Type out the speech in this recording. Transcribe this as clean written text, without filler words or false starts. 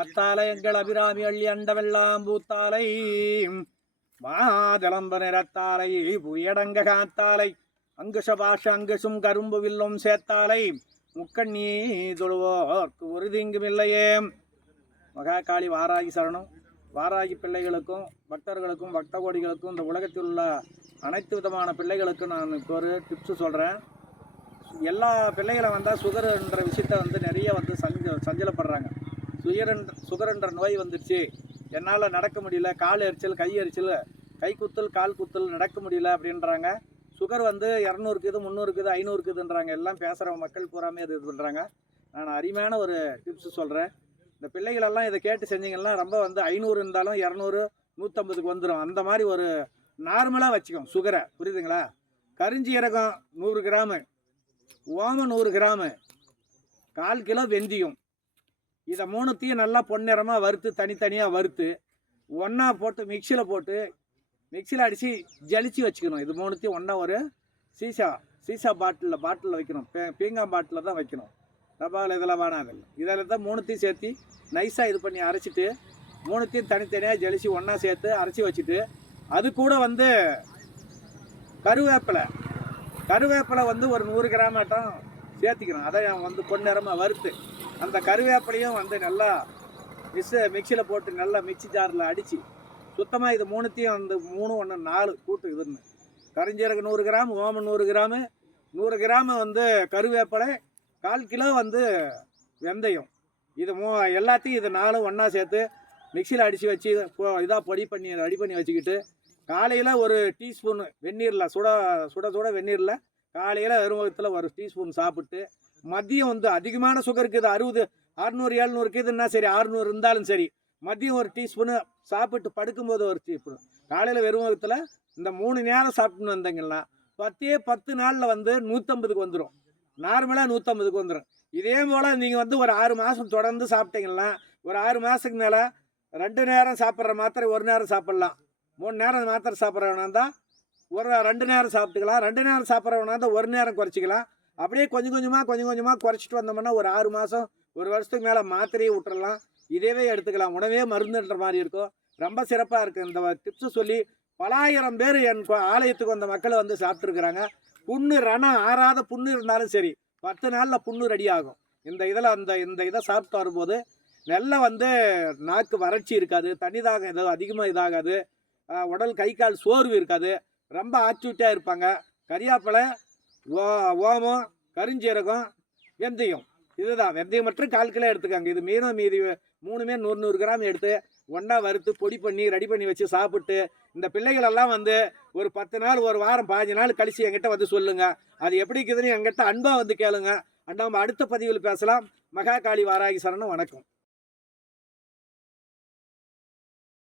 ஆத்தாலை எங்கள் அபிராமி அள்ளி அண்டவெல்லாம் பூத்தாலை மாதளம்ப நிறத்தாலை புயடங்க காத்தாலை அங்குஷ பாஷ அங்குஷும் கரும்பு வில்லும் சேர்த்தாலை முக்கண்ணீ தொழுவோர்க்கு ஒரு தீங்கும் இல்லையே. மகாகாளி வாராகி சரணம். வாராகி பிள்ளைகளுக்கும் பக்தர்களுக்கும் பக்த கோடிகளுக்கும் இந்த உலகத்தில் உள்ள அனைத்து விதமான பிள்ளைகளுக்கும் நான் இப்போ ஒரு டிப்ஸு சொல்கிறேன். எல்லா பிள்ளைகளை வந்தால் சுகர்ன்ற விஷயத்த நிறைய சஞ்சலப்படுறாங்க. சுகர்ன்ற நோய் வந்துடுச்சு, என்னால் நடக்க முடியல, கால் எரிச்சல், கை எரிச்சல், கை குத்தல், கால் குத்தல், நடக்க முடியல அப்படின்றாங்க. சுகர் 200 இருக்குது, 300 இருக்குது, 500 இருக்குதுன்றாங்க. எல்லாம் பேசுகிற மக்கள் பூராமே இது பண்ணுறாங்க. நான் அருமையான ஒரு டிப்ஸு சொல்கிறேன். இந்த பிள்ளைகளெல்லாம் இதை கேட்டு செஞ்சிங்கன்னா ரொம்ப 500 இருந்தாலும் 200, 150க்கு வந்துடும். அந்த மாதிரி ஒரு நார்மலாக வச்சுக்கோங்க சுகரை, புரியுதுங்களா? கரிஞ்சீரகம் 100 கிராமு, ஓமம் 100 கிராமு, 1/4 கிலோ வெந்தயம், இதை 3த்தையும் நல்லா பொன்னிறமாக வறுத்து தனித்தனியாக வறுத்து ஒன்றா போட்டு மிக்சியில் அடித்து ஜலிச்சு வச்சுக்கணும். இது 3த்தையும் ஒன்றா ஒரு சீசா பாட்டிலில் வைக்கணும். பீங்காம் பாட்டிலில் தான் வைக்கணும். டப்பாவில் இதெல்லாம் வேணாதில்லை. இதில் தான் 3த்தையும் சேர்த்து நைஸாக இது பண்ணி அரைச்சிட்டு 3த்தையும் தனித்தனியாக ஜலிச்சு ஒன்றா சேர்த்து அரைச்சி வச்சுட்டு அது கூட கருவேப்பிலை ஒரு 100 கிராம் ஆட்டம் சேர்த்திக்கணும். அதை பொன்னிறமாக வறுத்து அந்த கருவேப்பிலையும் நல்லா மிக்சியில் போட்டு நல்லா மிக்சி ஜாரில் அடித்து சுத்தமாக இது 3த்தையும் 3 1 4 கூட்டு இதுன்னு கரிஞ்சீரகம் 100 கிராம், ஓமம் 100 கிராமு, 100 கிராம் கருவேப்பிலை, 1/4 கிலோ வெந்தயம், இது எல்லாத்தையும் இது 4 ஒன்றா சேர்த்து மிக்சியில் அடித்து வச்சு இதாக பொடி பண்ணி ரெடி பண்ணி வச்சுக்கிட்டு காலையில் ஒரு டீஸ்பூன் வெந்நீரில் சுட வெந்நீரில் காலையில் வெறுமத்தில் ஒரு டீஸ்பூன் சாப்பிட்டு மதியம் அதிகமான சுகர் இருக்குது, 60, 600, 700 இருக்குதுன்னா சரி, 600 இருந்தாலும் சரி, மதியம் ஒரு டீஸ்பூனு சாப்பிட்டு படுக்கும்போது ஒரு டீஸ்பூன், காலையில் வெறுமத்தில் இந்த 3 நேரம் சாப்பிட்டுன்னு வந்தீங்கன்னா 10 நாளில் 150க்கு வந்துடும். நார்மலாக 150க்கு வந்துடும். இதே போல் நீங்கள் ஒரு 6 மாதம் தொடர்ந்து சாப்பிட்டீங்கன்னா ஒரு 6 மாதத்துக்கு மேலே 2 நேரம் சாப்பிட்ற மாத்திரை 1 நேரம் சாப்பிட்லாம். 3 நேரம் மாத்திரை சாப்பிட்றவனா இருந்தால் ஒரு 2 நேரம் சாப்பிட்டுக்கலாம். 2 நேரம் சாப்பிட்றவனா இருந்தால் 1 நேரம் குறைச்சிக்கலாம். அப்படியே கொஞ்சம் கொஞ்சமாக குறைச்சிட்டு வந்தோம்னா ஒரு 6 மாதம் 1 வருஷத்துக்கு மேலே மாத்திரையை விட்டுறலாம். இதேவே எடுத்துக்கலாம். உணவே மருந்துன்ற மாதிரி இருக்கும். ரொம்ப சிறப்பாக இருக்குது. இந்த டிப்ஸு சொல்லி பலாயிரம் பேர் என் ஆலயத்துக்கு வந்த மக்கள் சாப்பிட்ருக்குறாங்க. புண்ணு ஆறாத புண்ணு இருந்தாலும் சரி 10 நாளில் புண்ணு ரெடி ஆகும். இந்த இதை சாப்பிட்டு வரும்போது நல்லா நாக்கு வறட்சி இருக்காது, தண்ணி தாகம் ஏதோ அதிகமாக இதாகாது, உடல் கை கால் சோர்வு இருக்காது, ரொம்ப ஆக்டிவிட்டியாக இருப்பாங்க. கறியாப்பிலை, ஓமம், கரிஞ்சீரகம், வெந்தயம், இதுதான். வெந்தயம் மட்டும் 1/4 கிலோ எடுத்துக்காங்க. இது மீதி 3மே 100 கிராம் எடுத்து ஒன்றா வறுத்து பொடி பண்ணி ரெடி பண்ணி வச்சு சாப்பிட்டு இந்த பிள்ளைகளெல்லாம் ஒரு 10 நாள், ஒரு வாரம், 15 நாள் கழிச்சு என்கிட்ட சொல்லுங்கள். அது எப்படி இருக்குதுன்னு என்கிட்ட அன்பாக கேளுங்க. நம்ம அடுத்த பதிவில் பேசலாம். மகாகாளி வாராகி சரணம். வணக்கம்.